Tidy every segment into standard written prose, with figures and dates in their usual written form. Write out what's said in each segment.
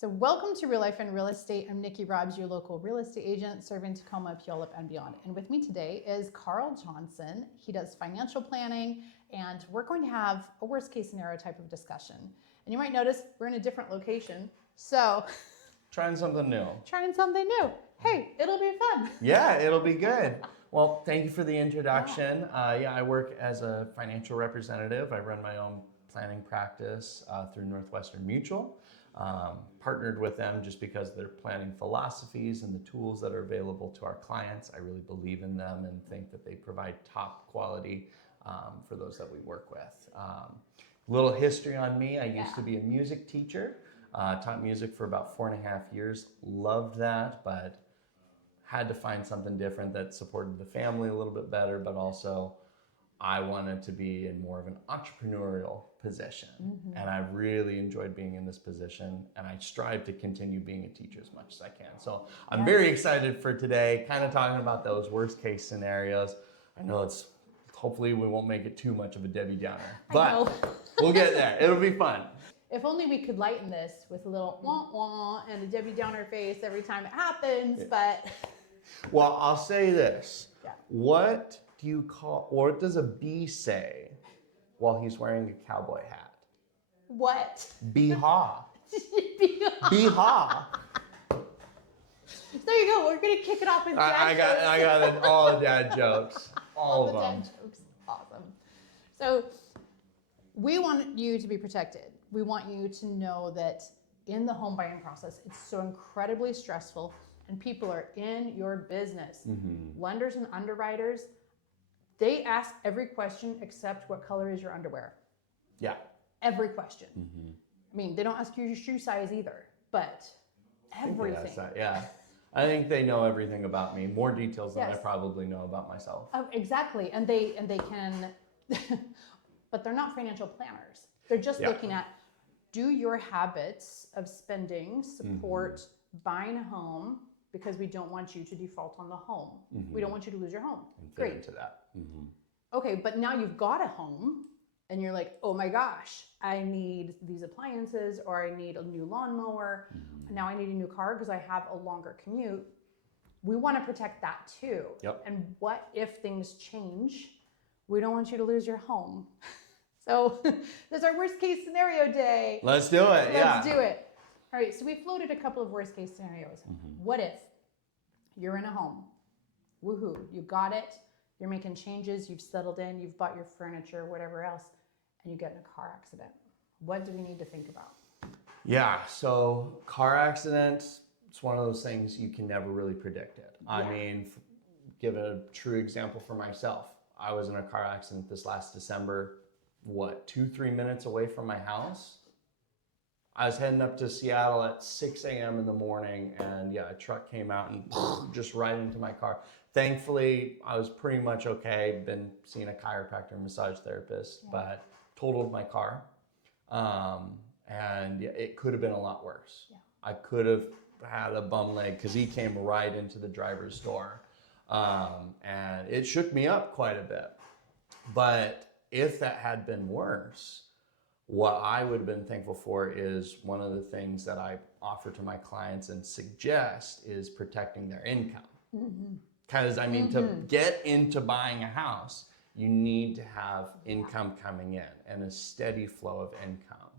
So welcome to Real Life and Real Estate. I'm Nikki Robbs, your local real estate agent serving Tacoma, Puyallup, and beyond. And with me today is Carl Johnson. He does financial planning, and we're going to have a worst case scenario type of discussion. And you might notice we're in a different location. So Trying something new. trying something new. Hey, it'll be fun. Yeah, it'll be good. Well, thank you for the introduction. I work as a financial representative. I run my own planning practice through Northwestern Mutual. Partnered with them just because of their planning philosophies and the tools that are available to our clients. I really believe in them and think that they provide top quality for those that we work with. Little history on me. I used to be a music teacher. Taught music for about 4.5 years. Loved that, but had to find something different that supported the family a little bit better, but also I wanted to be in more of an entrepreneurial position. Mm-hmm. And I really enjoyed being in this position, and I strive to continue being a teacher as much as I can. So I'm very excited for today, kind of talking about those worst case scenarios. I know hopefully we won't make it too much of a Debbie Downer, but we'll get there. It'll be fun. If only we could lighten this with a little wah wah and a Debbie Downer face every time it happens, but. Well, I'll say this. Yeah. What does a bee say while he's wearing a cowboy hat? What? Bee-haw. Bee-haw. Bee-haw. There you go. We're going to kick it off with dad jokes. I got all the dad jokes. All of the them. Dad jokes. Awesome. So we want you to be protected. We want you to know that in the home buying process, it's so incredibly stressful and people are in your business. Mm-hmm. Lenders and underwriters, they ask every question except what color is your underwear. Yeah. Every question. Mm-hmm. I mean, they don't ask you your shoe size either, but everything. Yeah. I think they know everything about me, more details than I probably know about myself. Exactly. And they can, but they're not financial planners. They're just looking at, do your habits of spending support buying a home? Because we don't want you to default on the home. Mm-hmm. We don't want you to lose your home. Great. Into that. Mm-hmm. Okay, but now you've got a home and you're like, oh my gosh, I need these appliances or I need a new lawnmower. Mm-hmm. Now I need a new car because I have a longer commute. We want to protect that too. Yep. And what if things change? We don't want you to lose your home. So that's our worst case scenario day. Let's do it. Let's do it. All right, so we floated a couple of worst case scenarios. Mm-hmm. What if you're in a home? Woohoo, you got it. You're making changes, you've settled in, you've bought your furniture, whatever else, and you get in a car accident. What do we need to think about? Yeah, so car accidents, it's one of those things you can never really predict it. Yeah. I mean, give a true example for myself. I was in a car accident this last December, 2-3 minutes away from my house. I was heading up to Seattle at 6 a.m. in the morning, and a truck came out and just right into my car. Thankfully, I was pretty much okay. Been seeing a chiropractor and massage therapist, but totaled my car. And it could have been a lot worse. Yeah. I could have had a bum leg because he came right into the driver's door. And it shook me up quite a bit. But if that had been worse, what I would have been thankful for is one of the things that I offer to my clients and suggest is protecting their income. Because to get into buying a house, you need to have income coming in and a steady flow of income.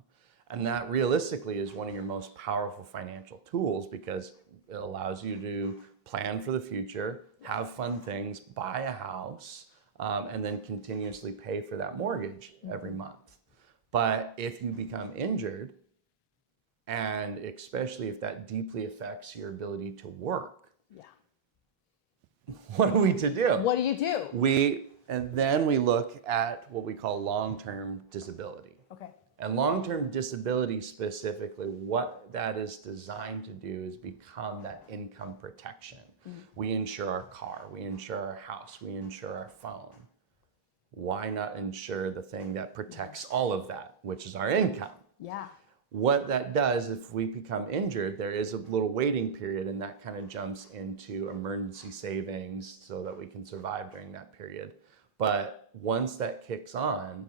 And that realistically is one of your most powerful financial tools because it allows you to plan for the future, have fun things, buy a house, and then continuously pay for that mortgage every month. But if you become injured, and especially if that deeply affects your ability to work, what are we to do? What do you do? Then we look at what we call long-term disability. Okay. And long-term disability specifically, what that is designed to do is become that income protection. Mm-hmm. We insure our car, we insure our house, we insure our phone. Why not insure the thing that protects all of that, which is our income? Yeah. What that does, if we become injured, there is a little waiting period, and that kind of jumps into emergency savings so that we can survive during that period. But once that kicks on,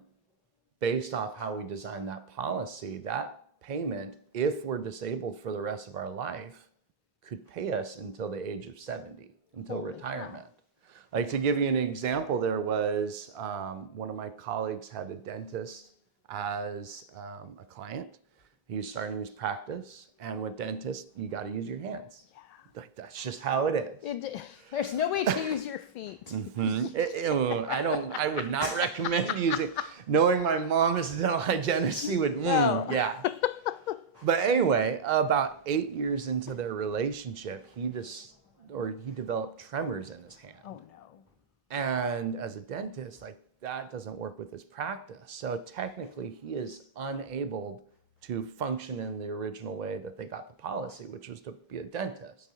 based off how we design that policy, that payment, if we're disabled for the rest of our life, could pay us until the age of 70, until Holy retirement. Like, to give you an example, there was one of my colleagues had a dentist as a client. He was starting his practice, and with dentists, you got to use your hands. Yeah. Like, that's just how it is. There's no way to use your feet. Mm-hmm. I would not recommend using. Knowing my mom is a dental hygienist, she would. No. Yeah. But anyway, about 8 years into their relationship, he developed tremors in his hand. Oh no. And as a dentist, like, that doesn't work with his practice. So technically, he is unable to function in the original way that they got the policy, which was to be a dentist.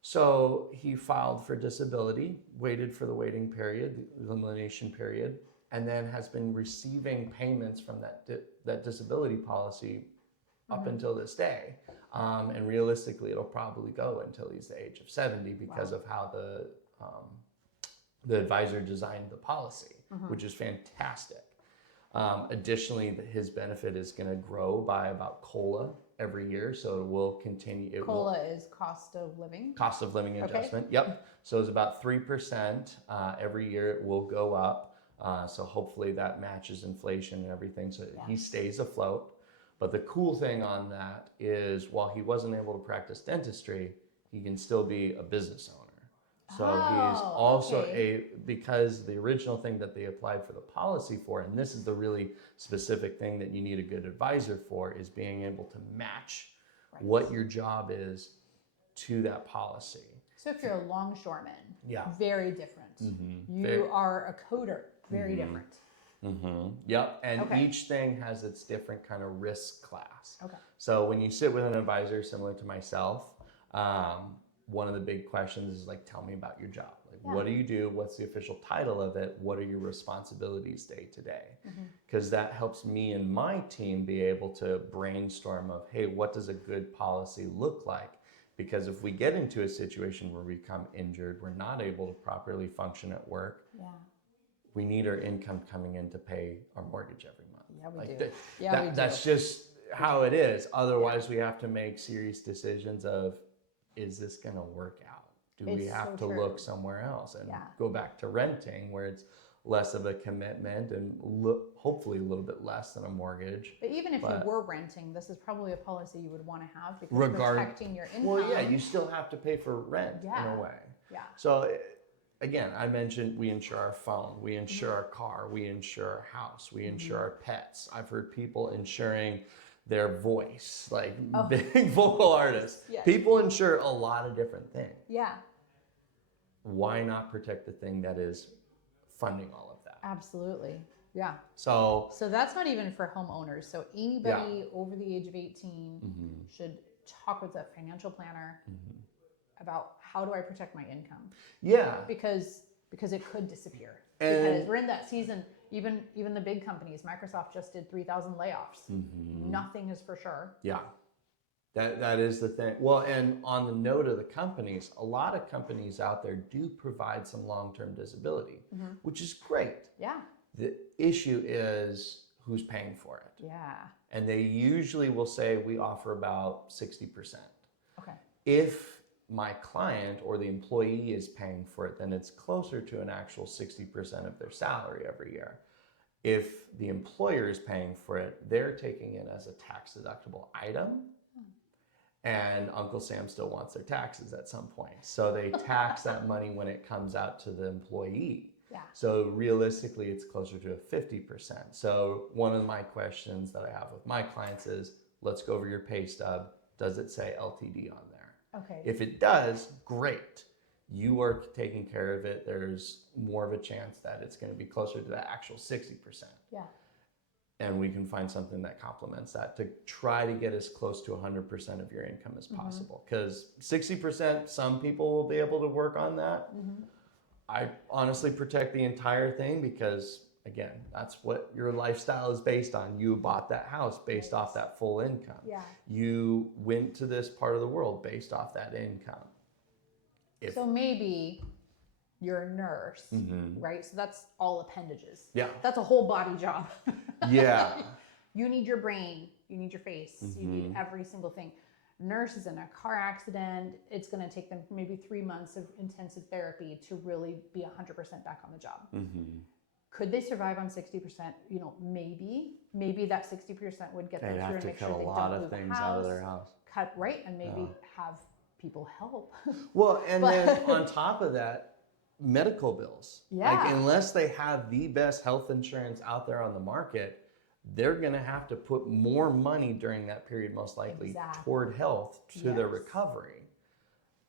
So he filed for disability, waited for the waiting period, the elimination period, and then has been receiving payments from that disability policy up until this day. And realistically, it'll probably go until he's the age of 70 because of how the advisor designed the policy, which is fantastic. Additionally, his benefit is going to grow by about COLA every year, so it will continue. COLA is cost of living? Cost of living adjustment, Okay. yep. So it's about 3% every year. It will go up, so hopefully that matches inflation and everything, so he stays afloat. But the cool thing on that is, while he wasn't able to practice dentistry, he can still be a business owner. So he's also because the original thing that they applied for the policy for, and this is the really specific thing that you need a good advisor for, is being able to match what your job is to that policy. So if you're a longshoreman, very different. You are a coder, very different. Yep, and each thing has its different kind of risk class. Okay. So when you sit with an advisor similar to myself, one of the big questions is like, tell me about your job. Like, what do you do? What's the official title of it? What are your responsibilities day to day? Because that helps me and my team be able to brainstorm of, hey, what does a good policy look like? Because if we get into a situation where we become injured, we're not able to properly function at work, we need our income coming in to pay our mortgage every month. Yeah, we do. That's just how it is. Otherwise, we have to make serious decisions of, is this going to work out? Do we have to look somewhere else and go back to renting, where it's less of a commitment and hopefully a little bit less than a mortgage? But even if you were renting, this is probably a policy you would want to have, because protecting your income. Well, yeah, you still have to pay for rent in a way. Yeah. So again, I mentioned we insure our phone, we insure our car, we insure our house, we insure our pets. I've heard people insuring their voice, like big vocal artists. Yes. People insure a lot of different things. Yeah. Why not protect the thing that is funding all of that? Absolutely. Yeah. So that's not even for homeowners. So anybody over the age of 18 should talk with a financial planner about, how do I protect my income? Yeah. Because it could disappear. And because we're in that season. Even the big companies, Microsoft just did 3,000 layoffs. Nothing is for sure. Yeah, that is the thing. Well, and on the note of the companies, a lot of companies out there do provide some long-term disability, which is great. Yeah. The issue is who's paying for it. Yeah. And they usually will say we offer about 60%. Okay. If my client or the employee is paying for it, then it's closer to an actual 60% of their salary every year. If the employer is paying for it, they're taking it as a tax deductible item, and Uncle Sam still wants their taxes at some point. So they tax that money when it comes out to the employee. Yeah. So realistically, it's closer to a 50%. So one of my questions that I have with my clients is, let's go over your pay stub. Does it say LTD on there? Okay. If it does, great. You are taking care of it. There's more of a chance that it's going to be closer to the actual 60%. Yeah. And we can find something that complements that to try to get as close to 100% of your income as possible. Because 60%, some people will be able to work on that. I honestly protect the entire thing because, again, that's what your lifestyle is based on. You bought that house based off that full income. Yeah. You went to this part of the world based off that income. So maybe you're a nurse, right? So that's all appendages. Yeah. That's a whole body job. Yeah. You need your brain, you need your face, you need every single thing. Nurse is in a car accident, it's going to take them maybe 3 months of intensive therapy to really be 100% back on the job. Could they survive on 60%? You know, maybe that 60% would get them They'd through have and to make cut sure a they lot don't of move things house, out of their house. cut right, and maybe have people help. Well, and then on top of that, medical bills. Like, unless they have the best health insurance out there on the market, they're going to have to put more money during that period, most likely, toward health to their recovery.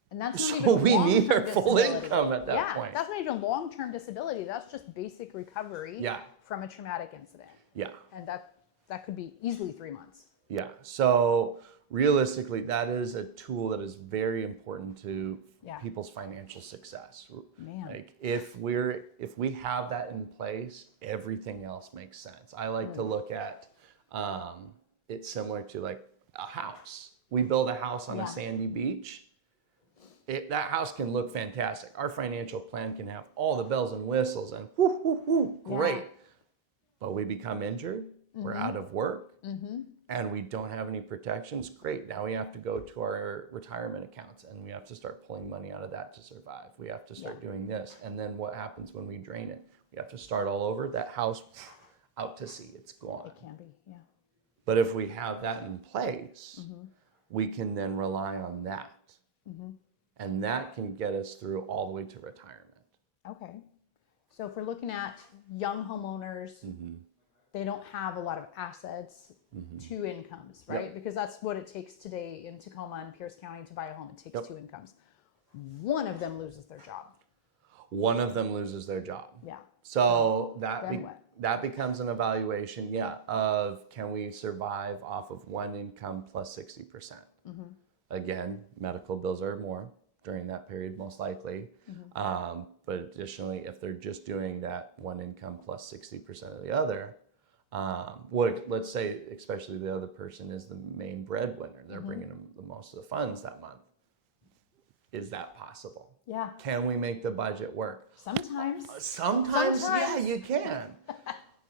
And that's not So even we need our full disability. income at that point. That's not even long-term disability. That's just basic recovery from a traumatic incident. Yeah. And that could be easily 3 months. Yeah. So realistically, that is a tool that is very important to people's financial success. Man. Like if we have that in place, everything else makes sense. I like to look at it similar to like a house. We build a house on a sandy beach. That house can look fantastic. Our financial plan can have all the bells and whistles and great. But we become injured, we're out of work, and we don't have any protections. Great, now we have to go to our retirement accounts and we have to start pulling money out of that to survive. We have to start doing this. And then what happens when we drain it? We have to start all over. That house, out to sea, it's gone. It can be, But if we have that in place, we can then rely on that. And that can get us through all the way to retirement. Okay. So if we're looking at young homeowners, they don't have a lot of assets, 2 incomes, right? Because that's what it takes today in Tacoma and Pierce County to buy a home. It takes 2 incomes. One of them loses their job. One of them loses their job. Yeah. So that becomes an evaluation, of can we survive off of 1 income plus 60%? Again, medical bills are more during that period, most likely. But additionally, if they're just doing that 1 income plus 60% of the other, let's say, especially the other person is the main breadwinner, they're bringing them the most of the funds that month. Is that possible? Yeah. Can we make the budget work? Sometimes, yeah, you can.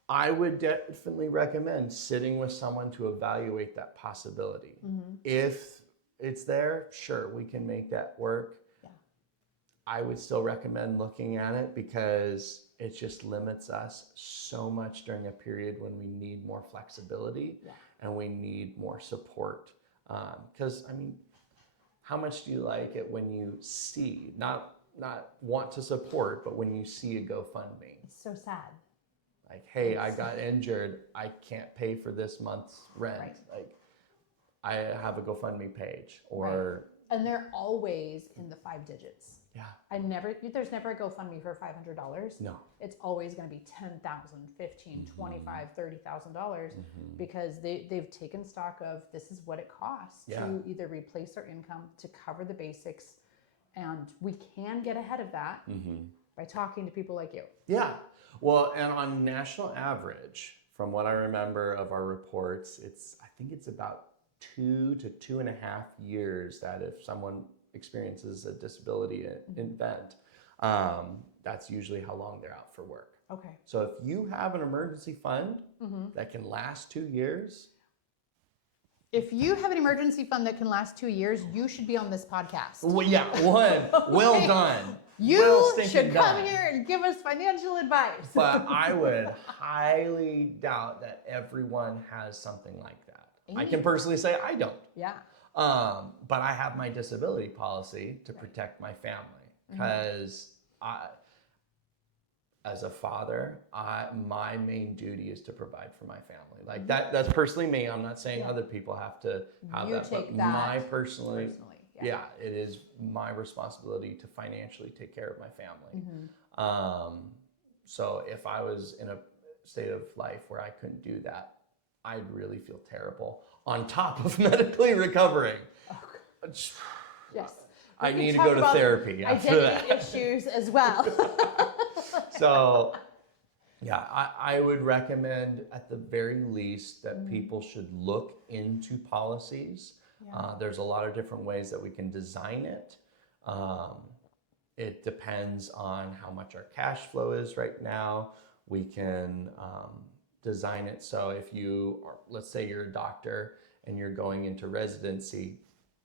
I would definitely recommend sitting with someone to evaluate that possibility. If it's there, sure, we can make that work. I would still recommend looking at it because it just limits us so much during a period when we need more flexibility and we need more support. Because, I mean, how much do you like it when you see, not want to support, but when you see a GoFundMe? It's so sad. Like, hey, I got injured. I can't pay for this month's rent. Like, I have a GoFundMe page or... And they're always in the 5 digits. Yeah. There's never a GoFundMe for $500. No. It's always going to be $10,000, $15,000, $25,000, $30,000 because they've taken stock of this is what it costs to either replace our income to cover the basics. And we can get ahead of that by talking to people like you. Yeah. Well, and on national average, from what I remember of our reports, I think it's about 2 to 2.5 years that if someone experiences a disability event, that's usually how long they're out for work. Okay. So if you have an emergency fund that can last 2 years. If you have an emergency fund that can last 2 years, you should be on this podcast. Well, yeah, well done. You should come here and give us financial advice. But I would highly doubt that everyone has something like that. I can personally say I don't. Yeah. But I have my disability policy to protect my family because as a father, my main duty is to provide for my family. Like that's personally me. I'm not saying other people have to have that, but my personally, it is my responsibility to financially take care of my family. So if I was in a state of life where I couldn't do that, I'd really feel terrible on top of medically recovering. Yes. I need to go to therapy after that. Identity issues as well. So, yeah, I would recommend at the very least that people should look into policies. There's a lot of different ways that we can design it. It depends on how much our cash flow is right now. We can design it so if you are, let's say you're a doctor and you're going into residency,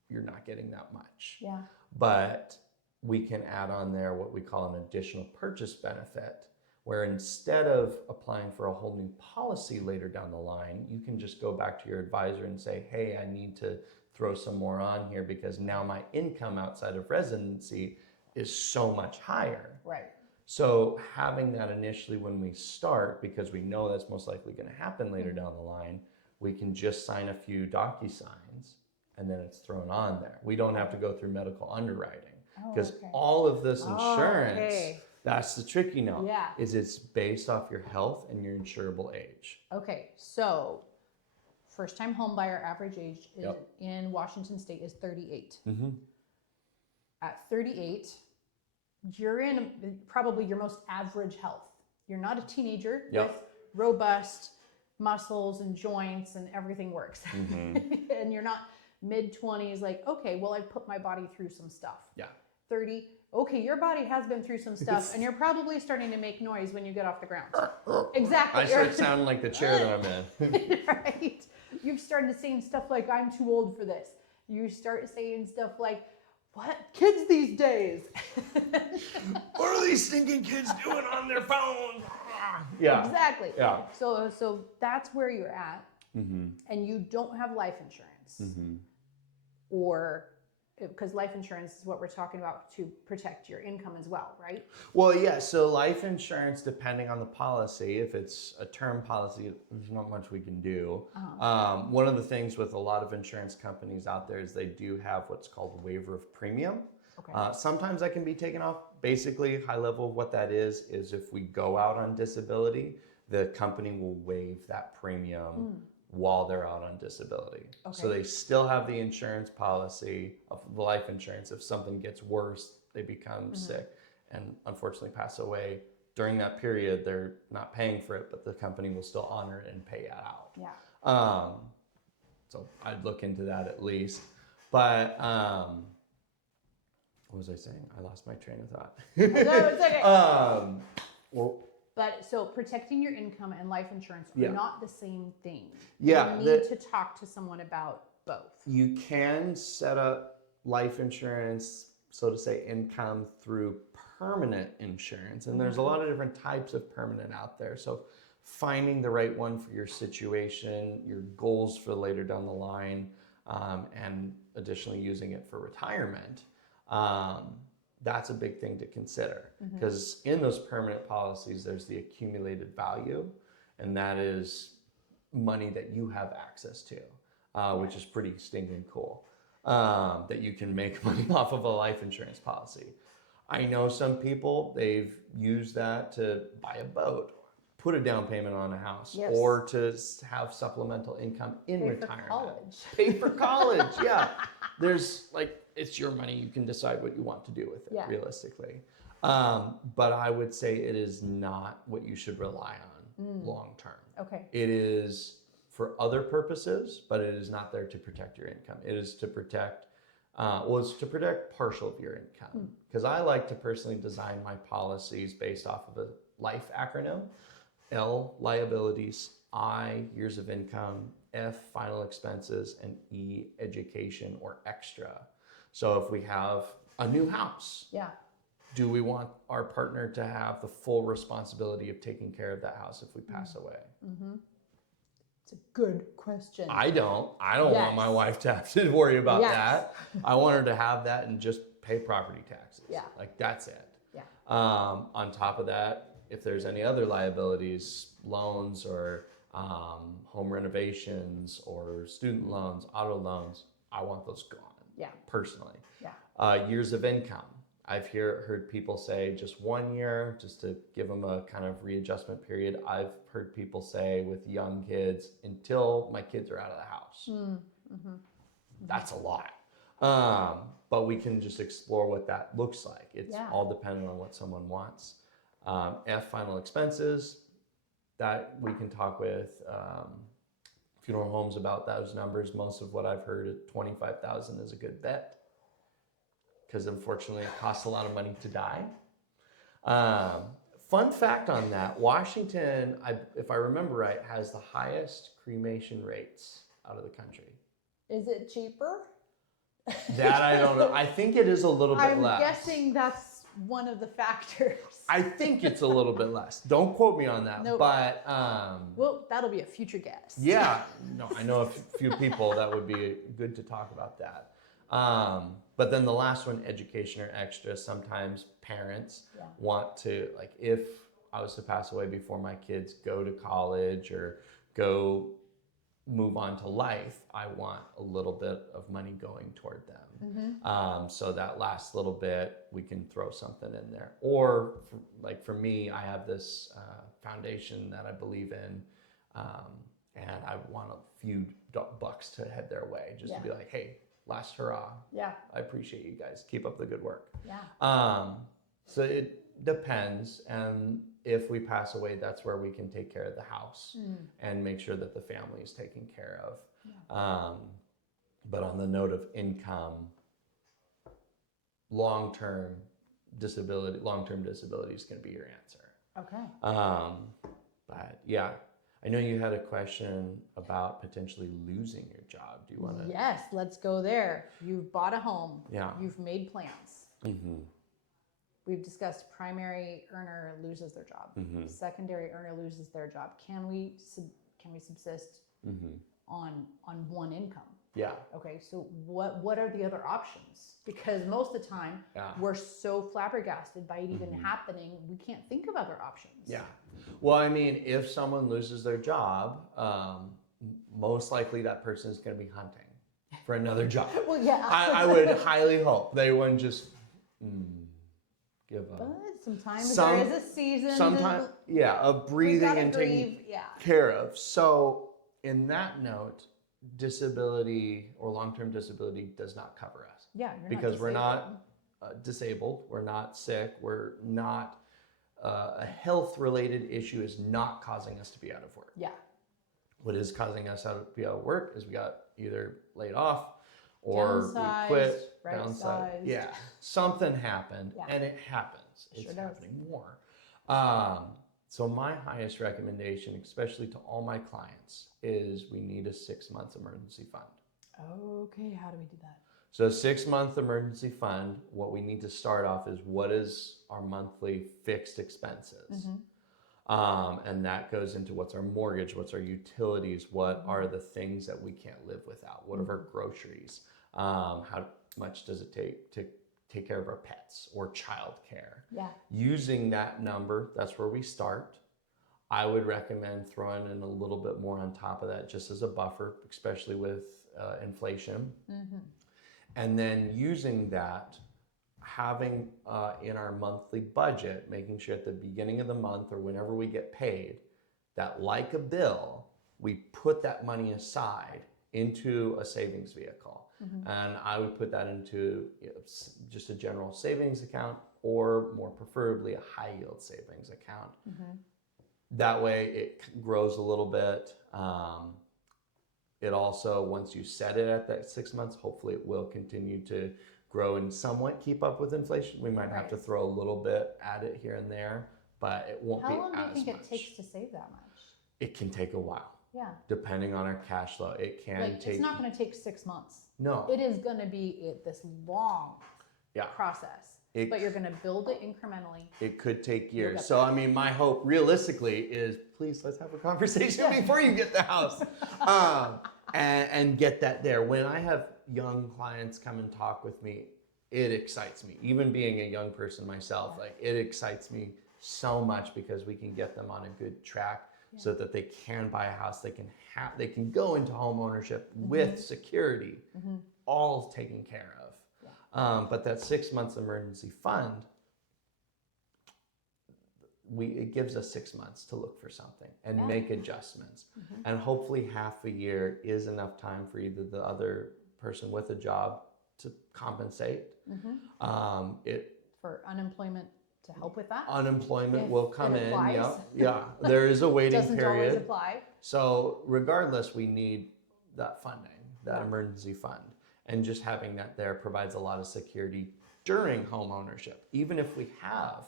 you're not getting that much. Yeah. But we can add on there what we call an additional purchase benefit, where instead of applying for a whole new policy later down the line, you can just go back to your advisor and say, hey, I need to throw some more on here because now my income outside of residency is so much higher. Right. So having that initially when we start, because we know that's most likely going to happen later down the line, we can just sign a few DocuSigns and then it's thrown on there. We don't have to go through medical underwriting because all of this insurance, that's the tricky note, is it's based off your health and your insurable age. Okay, so first time home buyer average age in Washington State is 38. At 38, you're in probably your most average health. You're not a teenager with robust muscles and joints and everything works. And you're not mid-20s like, okay, well, I've put my body through some stuff. 30, okay, your body has been through some stuff and you're probably starting to make noise when you get off the ground. Exactly. I start sounding like the chair that I'm in. Right. You've started saying stuff like, I'm too old for this. You start saying stuff like, what? Kids these days. What are these stinking kids doing on their phones? Yeah. Exactly. Yeah. So that's where you're at. And you don't have life insurance. Or because life insurance is what we're talking about to protect your income as well, right? Well, yeah. So life insurance, depending on the policy, if it's a term policy, there's not much we can do. One of the things with a lot of insurance companies out there is they do have what's called a waiver of premium. Sometimes that can be taken off. Basically, high level of what that is if we go out on disability, the company will waive that premium while they're out on disability. So they still have the insurance policy of the life insurance. If something gets worse, they become sick and unfortunately pass away. During that period, they're not paying for it, but the company will still honor it and pay it out. So I'd look into that at least. But what was I saying? I lost my train of thought. No, it's okay. Well, but so protecting your income and life insurance are not the same thing. You need to talk to someone about both. You can set up life insurance, so to say, income through permanent insurance. And there's a lot of different types of permanent out there. So finding the right one for your situation, your goals for later down the line, and additionally using it for retirement. That's a big thing to consider because in those permanent policies, there's the accumulated value, and that is money that you have access to, which is pretty stinking cool, that you can make money off of a life insurance policy. I know some people, they've used that to buy a boat, put a down payment on a house, or to have supplemental income in retirement. Pay for college. Yeah. There's it's your money. You can decide what you want to do with it, realistically. But I would say it is not what you should rely on long term. It is for other purposes, but it is not there to protect your income. It is to protect, it's to protect partial of your income. Because I like to personally design my policies based off of a LIFE acronym. L, liabilities, I, years of income, F, final expenses, and E, education or extra. So if we have a new house, do we want our partner to have the full responsibility of taking care of that house if we pass away? It's a good question. I don't want my wife to have to worry about that. I want her to have that and just pay property taxes. That's it. On top of that, if there's any other liabilities, loans or home renovations or student loans, auto loans, I want those gone. Personally. Years of income. I've heard people say just 1 year, just to give them a kind of readjustment period. I've heard people say with young kids, until my kids are out of the house. That's a lot. But we can just explore what that looks like. It's all dependent on what someone wants. F, final expenses. That we can talk with funeral homes about those numbers. Most of what I've heard at $25,000 is a good bet because unfortunately it costs a lot of money to die. Fun fact on that, Washington, if I remember right, has the highest cremation rates out of the country. Is it cheaper? That I don't know. I think it is a little bit I'm less. guessing that's one of the factors. I think it's a little bit less. Don't quote me on that. Nope. But well, that'll be a future guest. yeah, no, I know a few people that would be good to talk about that. But then the last one, education or extra. Sometimes parents want to, like, if I was to pass away before my kids go to college or go move on to life, I want a little bit of money going toward them. So that last little bit, we can throw something in there. Or for me, I have this foundation that I believe in, and I want a few bucks to head their way, just to be like, hey, last hurrah. Yeah. I appreciate you guys. Keep up the good work. Yeah. So it depends. And if we pass away, that's where we can take care of the house and make sure that the family is taken care of. Yeah. But on the note of income, long-term disability is going to be your answer. Okay. But yeah, I know you had a question about potentially losing your job. Do you want to? Yes, let's go there. You've bought a home. Yeah. You've made plans. Mm-hmm. We've discussed primary earner loses their job. Mm-hmm. Secondary earner loses their job. Can we subsist on one income? Yeah. Okay, so what are the other options? Because most of the time we're so flabbergasted by it even happening, we can't think of other options. Yeah. Well, I mean, if someone loses their job, most likely that person is going to be hunting for another job. Well, yeah. I would highly hope they wouldn't just give up. But sometimes there is a season. Sometimes, of breathing and taking care of. So, in that note, disability or long-term disability does not cover us. Yeah, because we're not disabled, we're not sick, we're not a health-related issue is not causing us to be out of work. Yeah. What is causing us to be out of work is we got either laid off or downsized, we quit, right-sized. Yeah, something happened, and it happens. It's happening more. So my highest recommendation, especially to all my clients, is we need a 6 months emergency fund. Okay, how do we do that? So 6 month emergency fund, what we need to start off is what is our monthly fixed expenses? And that goes into what's our mortgage, what's our utilities, what are the things that we can't live without, what are our groceries, how much does it take to take care of our pets or childcare. Yeah. Using that number, that's where we start. I would recommend throwing in a little bit more on top of that just as a buffer, especially with inflation. And then using that, having in our monthly budget, making sure at the beginning of the month or whenever we get paid, that like a bill, we put that money aside into a savings vehicle. And I would put that into just a general savings account or more preferably a high yield savings account. That way it grows a little bit. It also, once you set it at that 6 months, hopefully it will continue to grow and somewhat keep up with inflation. We might have to throw a little bit at it here and there, but it won't be as much. How long do you think it takes to save that much? It can take a while. Yeah. Depending on our cash flow, it can take. It's not going to take 6 months. No. It is going to be this long process. But you're going to build it incrementally. It could take years. So, I mean, my hope realistically is please let's have a conversation before you get the house and get that there. When I have young clients come and talk with me, it excites me. Even being a young person myself, like it excites me so much because we can get them on a good track so that they can buy a house. They can go into home ownership with security, all taken care of. But that 6 months emergency fund, it gives us 6 months to look for something and make adjustments. And hopefully half a year is enough time for either the other person with a job to compensate. For unemployment to help with that? Unemployment will come in. Applies. Yeah, there is a waiting Doesn't period. always apply. So regardless, we need that funding, that emergency fund. And just having that there provides a lot of security during home ownership. Even if we have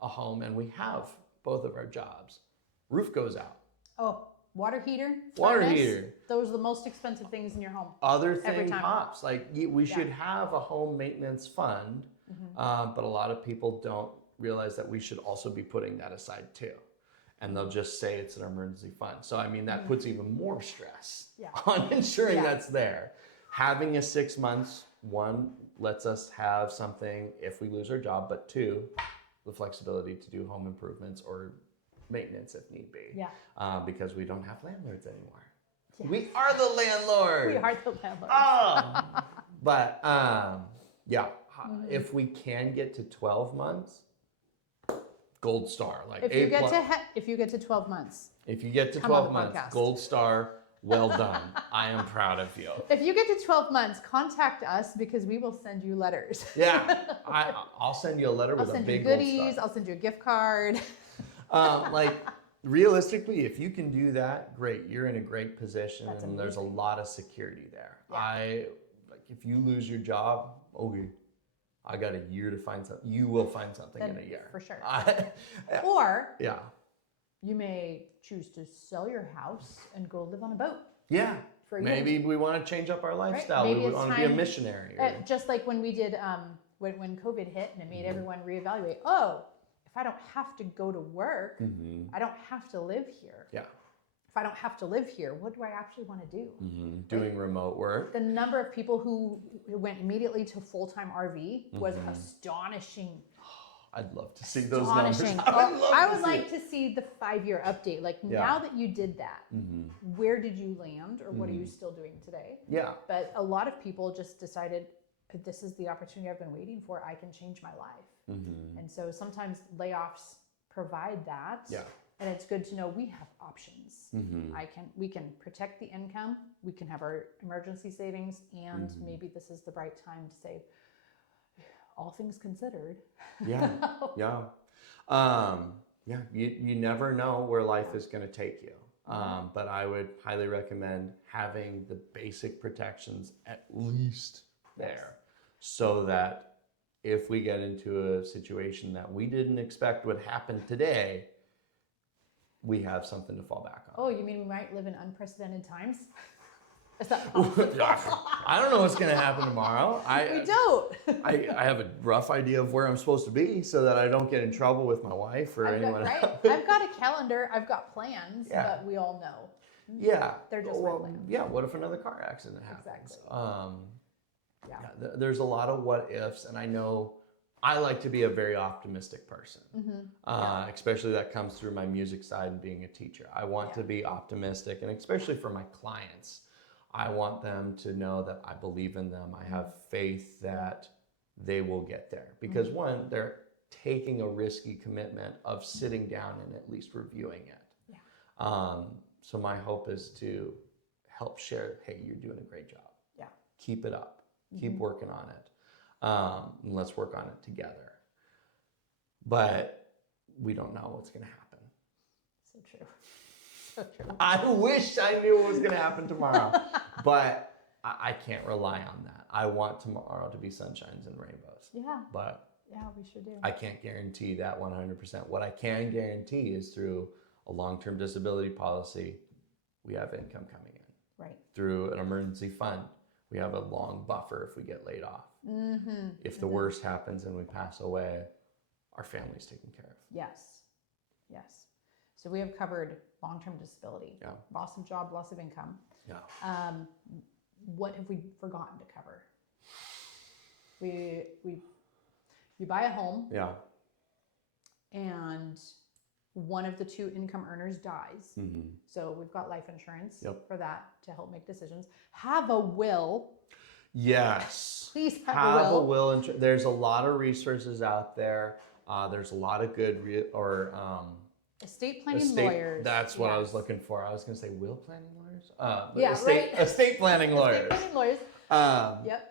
a home and we have both of our jobs, roof goes out. Oh, water heater, Water furnace, heater. Those are the most expensive things in your home. Other Every thing time. pops. Like we should have a home maintenance fund, but a lot of people don't realize that we should also be putting that aside too. And they'll just say it's an emergency fund. So I mean that puts even more stress on ensuring that's there. Having a 6 months, one, lets us have something if we lose our job, but two, the flexibility to do home improvements or maintenance if need be. Because we don't have landlords anymore. Yes. We are the landlord. We are the landlord. But if we can get to 12 months, gold star. Like if you get to 12 months. If you get to 12 months, gold star. Well done. I am proud of you. If you get to 12 months, contact us because we will send you letters. I'll send you a letter with a big gold star. Gold star. I'll send you a gift card. Realistically, if you can do that, great. You're in a great position, and there's a lot of security there. If you lose your job, okay, I got a year to find something. You will find something in a year for sure. Or you may choose to sell your house and go live on a boat. Maybe we want to change up our lifestyle. Maybe we want to be a missionary. Just like when we did, when COVID hit and it made everyone reevaluate. Oh, if I don't have to go to work, I don't have to live here. If I don't have to live here, what do I actually want to do? Doing remote work. The number of people who went immediately to full-time RV was astonishing. I'd love to see those numbers. I would like to see the 5-year update. Like now that you did that, where did you land or what are you still doing today? But a lot of people just decided, this is the opportunity I've been waiting for. I can change my life. And so sometimes layoffs provide that. And it's good to know we have options. We can protect the income. We can have our emergency savings, and maybe this is the right time to say, all things considered. You never know where life is going to take you. But I would highly recommend having the basic protections at least there, so that if we get into a situation that we didn't expect would happen today, we have something to fall back on. Oh, you mean we might live in unprecedented times? Is that possible? I don't know what's going to happen tomorrow. We don't. I have a rough idea of where I'm supposed to be so that I don't get in trouble with my wife or anyone else. I've got a calendar. I've got plans, but we all know. They're just my plans. What if another car accident happens? There's a lot of what ifs, and I know I like to be a very optimistic person, especially that comes through my music side and being a teacher. I want to be optimistic, and especially for my clients, I want them to know that I believe in them. I have faith that they will get there because one, they're taking a risky commitment of sitting down and at least reviewing it. So my hope is to help share, hey, you're doing a great job. Keep it up. Keep working on it. And let's work on it together. But we don't know what's going to happen. So true. So true. I wish I knew what was going to happen tomorrow, but I can't rely on that. I want tomorrow to be sunshines and rainbows. But we sure do. I can't guarantee that 100%. What I can guarantee is through a long-term disability policy, we have income coming in. Through an emergency fund, we have a long buffer if we get laid off. If the worst happens and we pass away, our family's taken care of. Yes. So we have covered long-term disability, loss of job, loss of income. What have we forgotten to cover? You buy a home. And one of the two income earners dies. So we've got life insurance for that to help make decisions. Have a will. Yes. Please have a will. There's a lot of resources out there. There's a lot of good estate planning lawyers. That's what I was looking for. I was going to say will planning lawyers. Estate planning lawyers. Estate planning lawyers.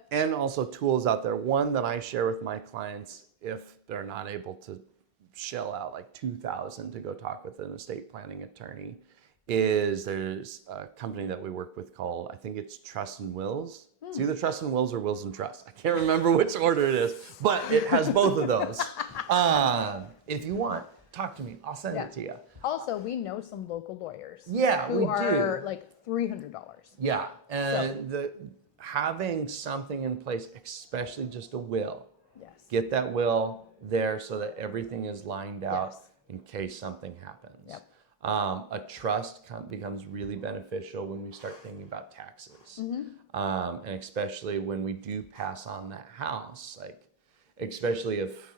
And also tools out there. One that I share with my clients if they're not able to shell out like $2,000 to go talk with an estate planning attorney is there's a company that we work with called, I think it's Trust and Wills. It's either Trust and Wills or Wills and Trust. I can't remember which order it is, but it has both of those. If you want, talk to me. I'll send it to you. Also, we know some local lawyers. Yeah, who we are do. like $300. Yeah, and having something in place, especially just a will. Yes. Get that will there so that everything is lined out Yes. in case something happens. Yep. A trust becomes really beneficial when we start thinking about taxes, and especially when we do pass on that house, like especially if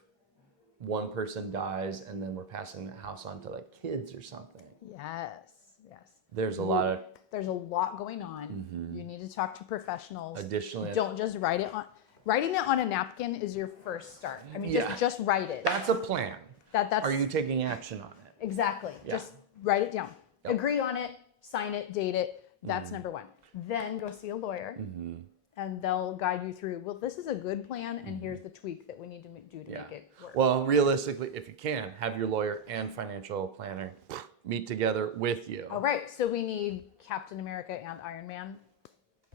one person dies and then we're passing that house on to like kids or something. Yes. Yes. There's a lot going on. You need to talk to professionals. Additionally, don't just write it on. Writing it on a napkin is your first start. I mean, just write it. That's a plan. That's. Are you taking action on it? Exactly. Yeah. Just write it down. Yep. Agree on it. Sign it. Date it. That's number one. Then go see a lawyer, and they'll guide you through. Well, this is a good plan, and here's the tweak that we need to do to make it work. Well, realistically, if you can, have your lawyer and financial planner meet together with you. All right. So we need Captain America and Iron Man.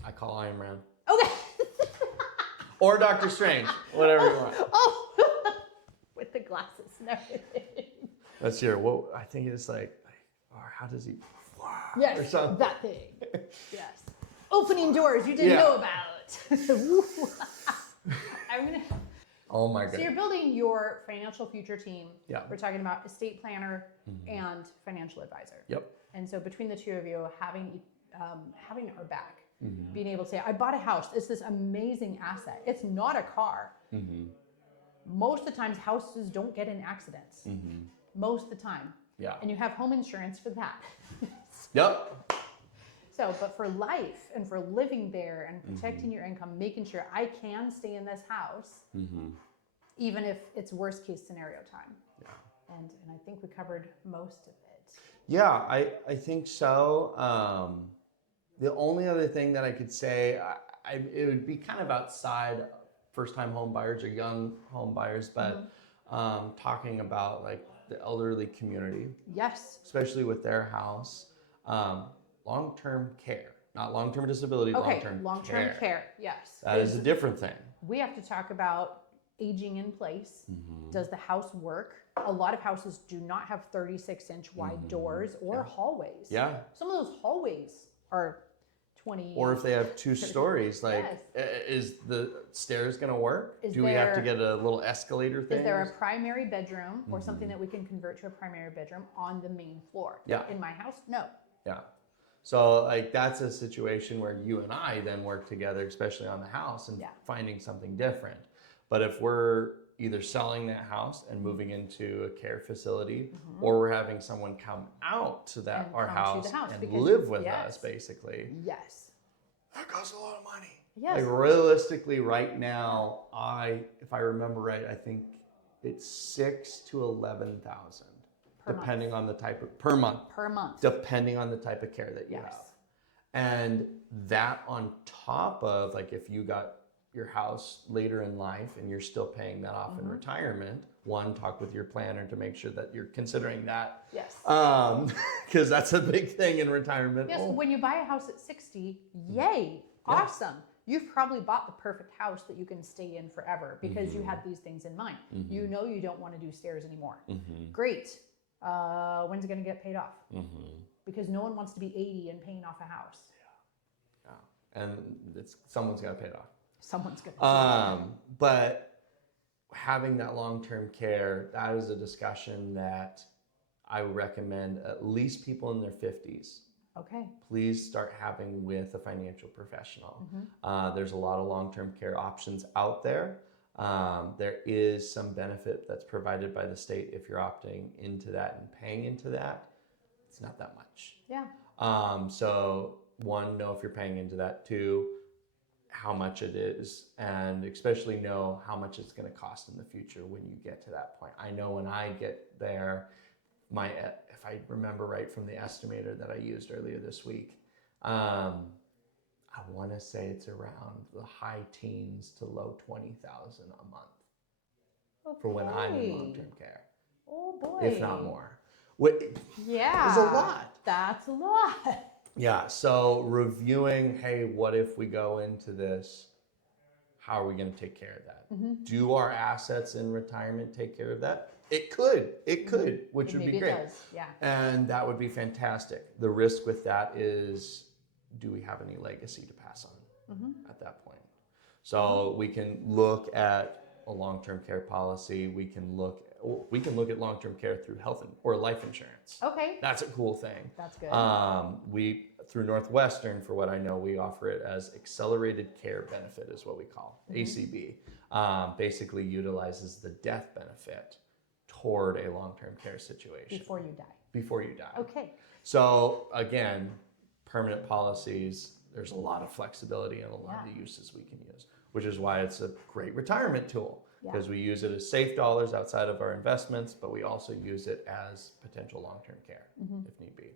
I call Iron Man. Okay. Or Doctor Strange, whatever you want. Oh, with the glasses and everything. Let's hear. What I think it's like, or how does he? Yes, or something. that thing. Yes. Opening doors you didn't know about. I'm gonna. Oh my So god. you're building your financial future team. Yeah. We're talking about estate planner and financial advisor. Yep. And so between the two of you, having our back, being able to say, I bought a house. It's this amazing asset. It's not a car. Most of the times, houses don't get in accidents. Most of the time. Yeah. And you have home insurance for that. Yep. So, but for life and for living there and protecting your income, making sure I can stay in this house, even if it's worst case scenario time. Yeah. And I think we covered most of it. Yeah, I think so. The only other thing that I could say, it would be kind of outside first-time home buyers or young home buyers, but talking about like the elderly community. Yes. Especially with their house. Long-term care, not long-term disability, long-term care. Yes. That is a different thing. We have to talk about aging in place. Does the house work? A lot of houses do not have 36-inch wide doors or hallways. Yeah. Some of those hallways are 20. Or if they have 2 stories, like, is the stairs going to work? Do we have to get a little escalator thing? Is there a primary bedroom or something that we can convert to a primary bedroom on the main floor? Yeah. In my house, no. Yeah. So like that's a situation where you and I then work together, especially on the house and finding something different. But if we're either selling that house and moving into a care facility, or we're having someone come out to that our house and live with us, basically. Yes. That costs a lot of money. Yes. Like realistically, right now, if I remember right, I think it's 6,000 to 11,000. Depending on the type of per month, depending on the type of care that you have, and that on top of like if you got your house later in life and you're still paying that off in retirement, talk with your planner to make sure that you're considering that. Yes. Because that's a big thing in retirement. Yes. When you buy a house at 60, yay, awesome. You've probably bought the perfect house that you can stay in forever because you had these things in mind. You know you don't want to do stairs anymore. Great. When's it going to get paid off? Because no one wants to be 80 and paying off a house. Yeah. And someone's got to pay it off. Someone's going to. But having that long-term care, that is a discussion that I would recommend at least people in their 50s. Okay. Please start having with a financial professional. There's a lot of long-term care options out there. There is some benefit that's provided by the state if you're opting into that and paying into that. It's not that much. Yeah. So 1, know if you're paying into that. 2, how much it is, and especially know how much it's going to cost in the future when you get to that point. I know when I get there, if I remember right from the estimator that I used earlier this week, I want to say it's around the high teens to low 20,000 a month for when I'm in long-term care. Oh boy. If not more. Yeah. It's a lot. That's a lot. Yeah. So reviewing, hey, what if we go into this? how are we going to take care of that? Mm-hmm. Do our assets in retirement take care of that? It could, which would be Maybe great. it does, yeah. And that would be fantastic. The risk with that is, do we have any legacy to pass on at that point? So we can look at a long-term care policy. We can look at long-term care through health or life insurance. Okay. That's a cool thing. That's good. We through Northwestern, for what I know, we offer it as accelerated care benefit, is what we call ACB. Basically utilizes the death benefit toward a long-term care situation. Before you die. Okay. So again, permanent policies, there's a lot of flexibility and a lot of uses we can use, which is why it's a great retirement tool, because we use it as safe dollars outside of our investments, but we also use it as potential long-term care if need be.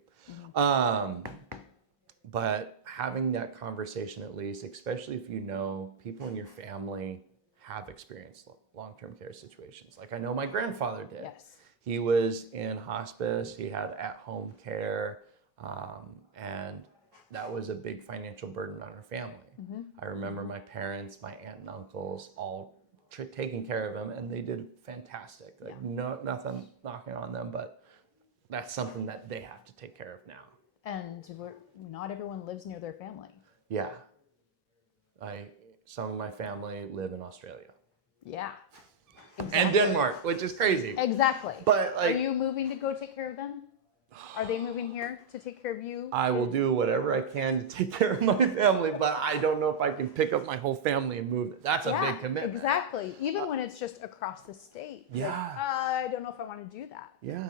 But having that conversation at least, especially if you know people in your family have experienced long-term care situations. Like I know my grandfather did. Yes. He was in hospice, he had at-home care, and that was a big financial burden on our family. I remember my parents, my aunt and uncles all taking care of him, and they did fantastic. Like nothing knocking on them, but that's something that they have to take care of now. And not everyone lives near their family. Yeah. Some of my family live in Australia. Yeah. Exactly. And Denmark, which is crazy. Exactly. But are you moving to go take care of them? Are they moving here to take care of you? I will do whatever I can to take care of my family, but I don't know if I can pick up my whole family and move it. That's a big commitment. Exactly. Even when it's just across the state. Yeah. Like, I don't know if I want to do that. Yeah.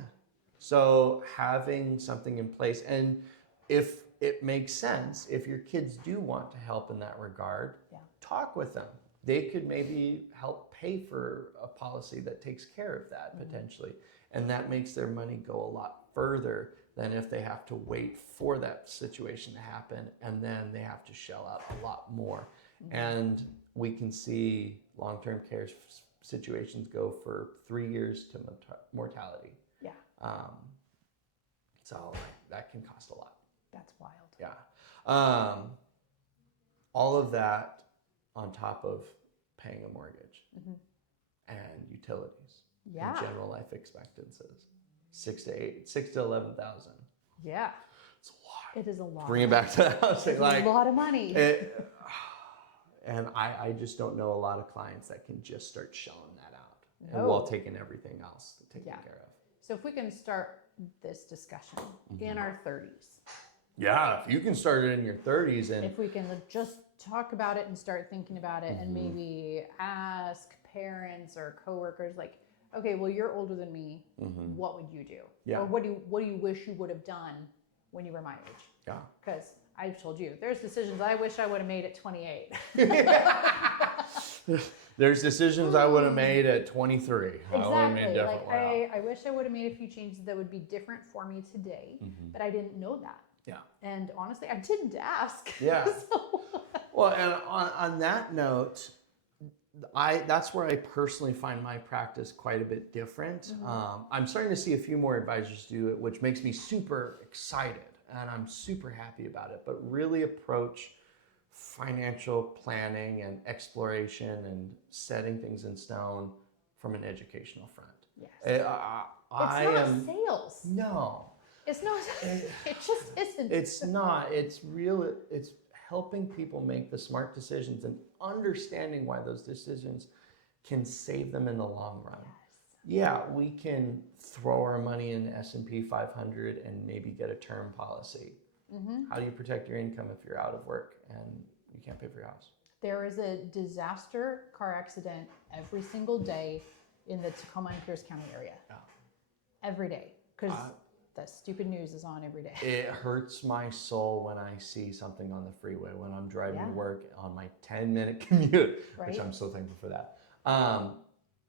So having something in place, and if it makes sense, if your kids do want to help in that regard, talk with them. They could maybe help pay for a policy that takes care of that potentially. And that makes their money go a lot further than if they have to wait for that situation to happen and then they have to shell out a lot more. And we can see long-term care situations go for 3 years to mortality. Yeah. So that can cost a lot. That's wild. Yeah. All of that on top of paying a mortgage and utilities and general life expectancies. 6 to 11,000. Yeah. It's a lot. It is a lot. Bring it back to the house. It's like, a lot of money. And I just don't know a lot of clients that can just start shelling that out and while taking everything else taken care of. So if we can start this discussion in our 30s. Yeah, if you can start it in your 30s and if we can just talk about it and start thinking about it and maybe ask parents or coworkers like, okay, well, you're older than me. What would you do? Yeah. Or what do you wish you would have done when you were my age? Yeah. Because I've told you, there's decisions I wish I would have made at 28. There's decisions I would have made at 23. Exactly. I would have made different. I wish I would have made a few changes that would be different for me today, but I didn't know that. Yeah. And honestly, I didn't ask. Yeah. Well, and on that note, that's where I personally find my practice quite a bit different. I'm starting to see a few more advisors do it, which makes me super excited, and I'm super happy about it. But really approach financial planning and exploration and setting things in stone from an educational front. Yes. It's not sales. No. It's not. It just isn't. It's not. It's real. It's helping people make the smart decisions and understanding why those decisions can save them in the long run. Yeah, we can throw our money in the S&P 500 and maybe get a term policy. How do you protect your income if you're out of work and you can't pay for your house? There is a disaster car accident every single day in the Tacoma and Pierce County area. Yeah. Every day. Because the stupid news is on every day. It hurts my soul when I see something on the freeway, when I'm driving to work on my 10-minute commute, which I'm so thankful for that.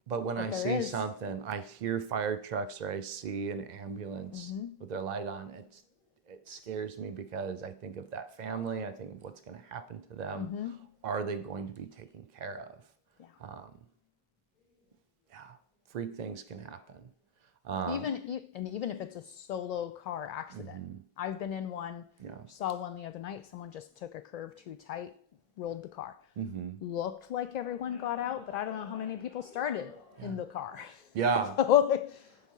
But when I see something, I hear fire trucks or I see an ambulance with their light on, it scares me because I think of that family. I think of what's going to happen to them. Are they going to be taken care of? Freak things can happen. Even if it's a solo car accident. I've been in one, saw one the other night. Someone just took a curve too tight rolled the car. Mm-hmm. Looked like everyone got out, but I don't know how many people started in the car. Yeah. So, like,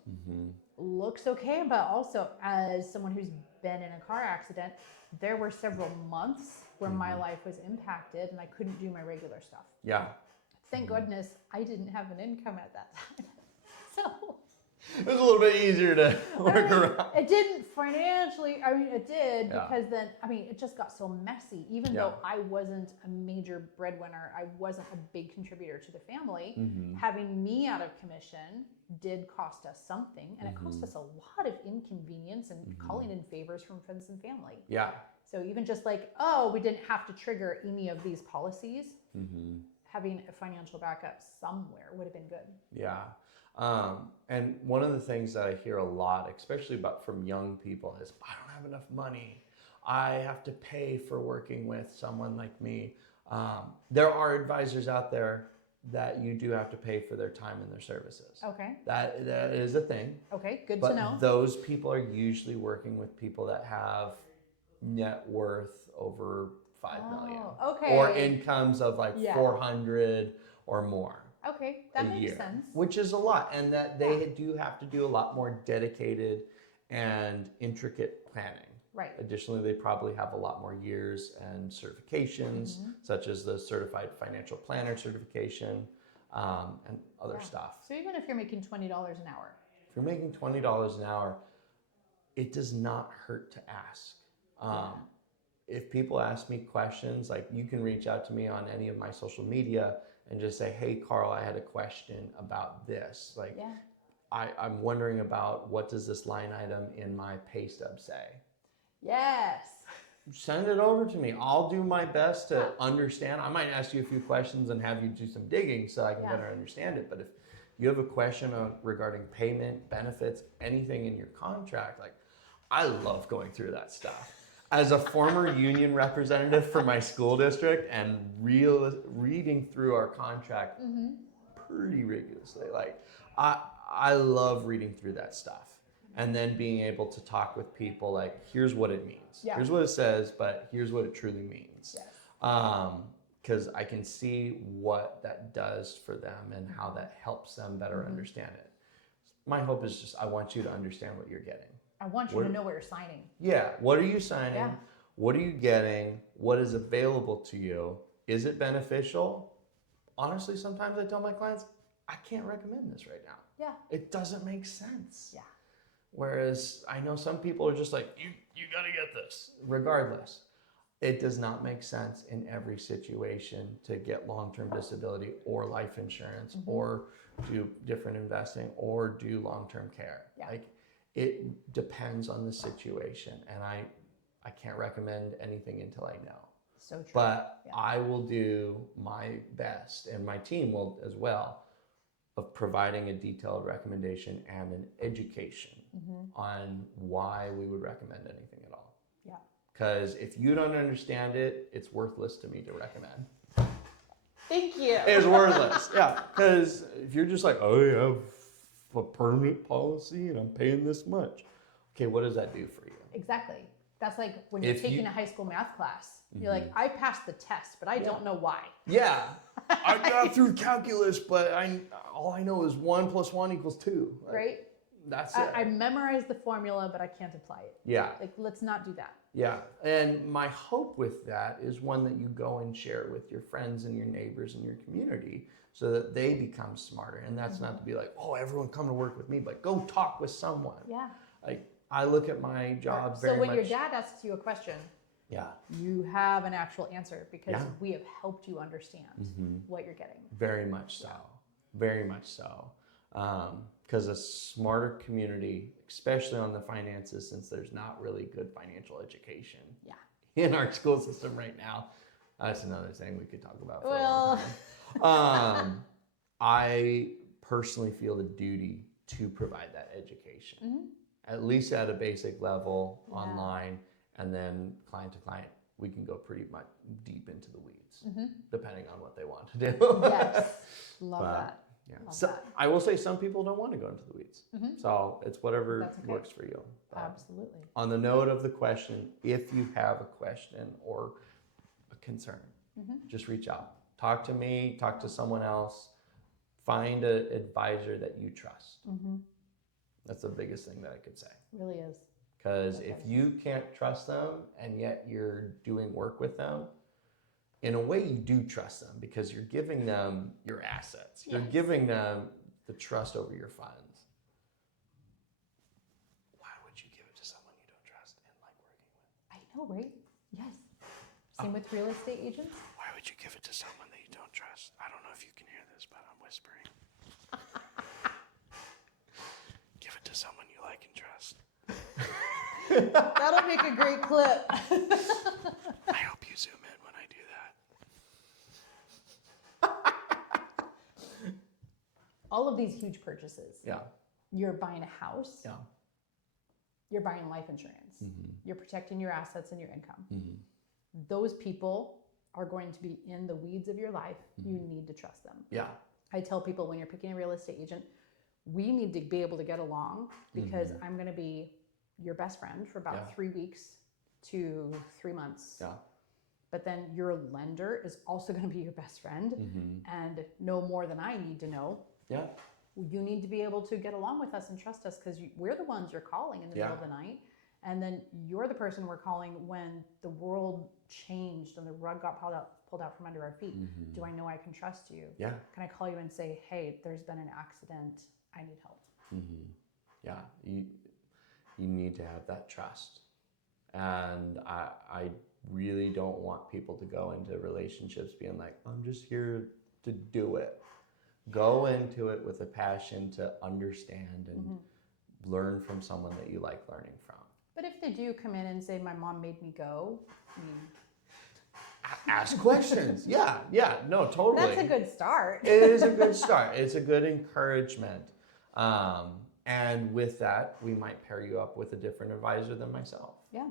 Mm-hmm. looks okay, but also as someone who's been in a car accident, there were several months where my life was impacted and I couldn't do my regular stuff. Yeah. Thank goodness I didn't have an income at that time. So It was a little bit easier to work around. it didn't financially, it did Yeah. because then, it just got so messy. Even though I wasn't a major breadwinner, I wasn't a big contributor to the family, having me out of commission did cost us something, and it cost us a lot of inconvenience and calling in favors from friends and family. Yeah. So even just like, we didn't have to trigger any of these policies, having a financial backup somewhere would have been good. Yeah. And one of the things that I hear a lot, especially about from young people, is I don't have enough money. I have to pay for working with someone like me. There are advisors out there that you do have to pay for their time and their services. Okay. That is a thing. Okay, good But to know. those people are usually working with people that have net worth over 5 million. Okay. Or incomes of like 400 or more. Okay, that a makes year, sense. which is a lot, and that they do have to do a lot more dedicated and intricate planning. Right. Additionally, they probably have a lot more years and certifications, such as the Certified Financial Planner certification and other stuff. So even if you're making $20 an hour. If you're making $20 an hour, it does not hurt to ask. If people ask me questions, like you can reach out to me on any of my social media and just say, hey, Carl, I had a question about this. Like, I'm wondering about what does this line item in my pay stub say? Yes. Send it over to me. I'll do my best to understand. I might ask you a few questions and have you do some digging so I can better understand it. But if you have a question regarding payment, benefits, anything in your contract, like I love going through that stuff. As a former union representative for my school district and reading through our contract pretty rigorously, like I love reading through that stuff and then being able to talk with people like, here's what it means. Here's what it says, but here's what it truly means. Because I can see what that does for them and how that helps them better understand it. My hope is just I want you to understand what you're getting. I want you to know what you're signing. Yeah. What are you signing? What are you getting? What is available to you? Is it beneficial? Honestly, sometimes I tell my clients, I can't recommend this right now. Yeah. It doesn't make sense. Yeah. Whereas I know some people are just like, you got to get this. Regardless, it does not make sense in every situation to get long-term disability or life insurance or do different investing or do long-term care. Like, it depends on the situation, and I can't recommend anything until I know. So true. But I will do my best, and my team will as well, of providing a detailed recommendation and an education on why we would recommend anything at all. Yeah. Because if you don't understand it, it's worthless to me to recommend. Thank you. It's worthless. Yeah. Because if you're just like, oh, you have a permanent policy and I'm paying this much. Okay, what does that do for you? Exactly. That's like when you're taking a high school math class. You're like, I passed the test, but I don't know why. Yeah. I got through calculus, but all I know is 1 + 1 = 2. Like, right? That's it. I memorized the formula, but I can't apply it. Yeah. Like, let's not do that. Yeah. And my hope with that is one that you go and share with your friends and your neighbors and your community so that they become smarter. And that's not to be like, oh, everyone come to work with me, but go talk with someone. Yeah. Like, I look at my job very much. So when your dad asks you a question, you have an actual answer because we have helped you understand what you're getting. Very much so. Very much so. Because a smarter community, especially on the finances, since there's not really good financial education in our school system right now. That's another thing we could talk about for a long time. I personally feel the duty to provide that education, at least at a basic level online, and then client to client, we can go pretty much deep into the weeds, depending on what they want to do. Yes, love that. Yeah. So I will say some people don't want to go into the weeds. So it's whatever works for you. Absolutely. On the note of the question, if you have a question or a concern, Just reach out. Talk to me, talk to someone else. Find an advisor that you trust. That's the biggest thing that I could say. It really is. Because if you can't trust them and yet you're doing work with them, in a way you do trust them because you're giving them your assets. You're giving them the trust over your funds. Why would you give it to someone you don't trust and like working with? I know, right? Yes. Same with real estate agents. Why would you give it to someone that you don't trust? I don't know if you can hear this, but I'm whispering. Give it to someone you like and trust. That'll make a great clip. I hope you zoom in when I do that. All of these huge purchases. Yeah. You're buying a house. Yeah. You're buying life insurance. You're protecting your assets and your income. Mm-hmm. Those people are going to be in the weeds of your life. You need to trust them. Yeah. I tell people when you're picking a real estate agent, we need to be able to get along because I'm going to be your best friend for about 3 weeks to 3 months. Yeah. But then your lender is also going to be your best friend and know more than I need to know. Yeah. You need to be able to get along with us and trust us because we're the ones you're calling in the middle of the night. And then you're the person we're calling when the world changed and the rug got pulled out from under our feet. Do I know I can trust you? Yeah. Can I call you and say, hey, there's been an accident. I need help. Yeah. You need to have that trust. And I really don't want people to go into relationships being like, I'm just here to do it. Go into it with a passion to understand and learn from someone that you like learning from. But if they do come in and say, my mom made me go, I mean, ask questions. Yeah, no, totally. that's a good start. It is a good start. It's a good encouragement. And with that, we might pair you up with a different advisor than myself. Yeah.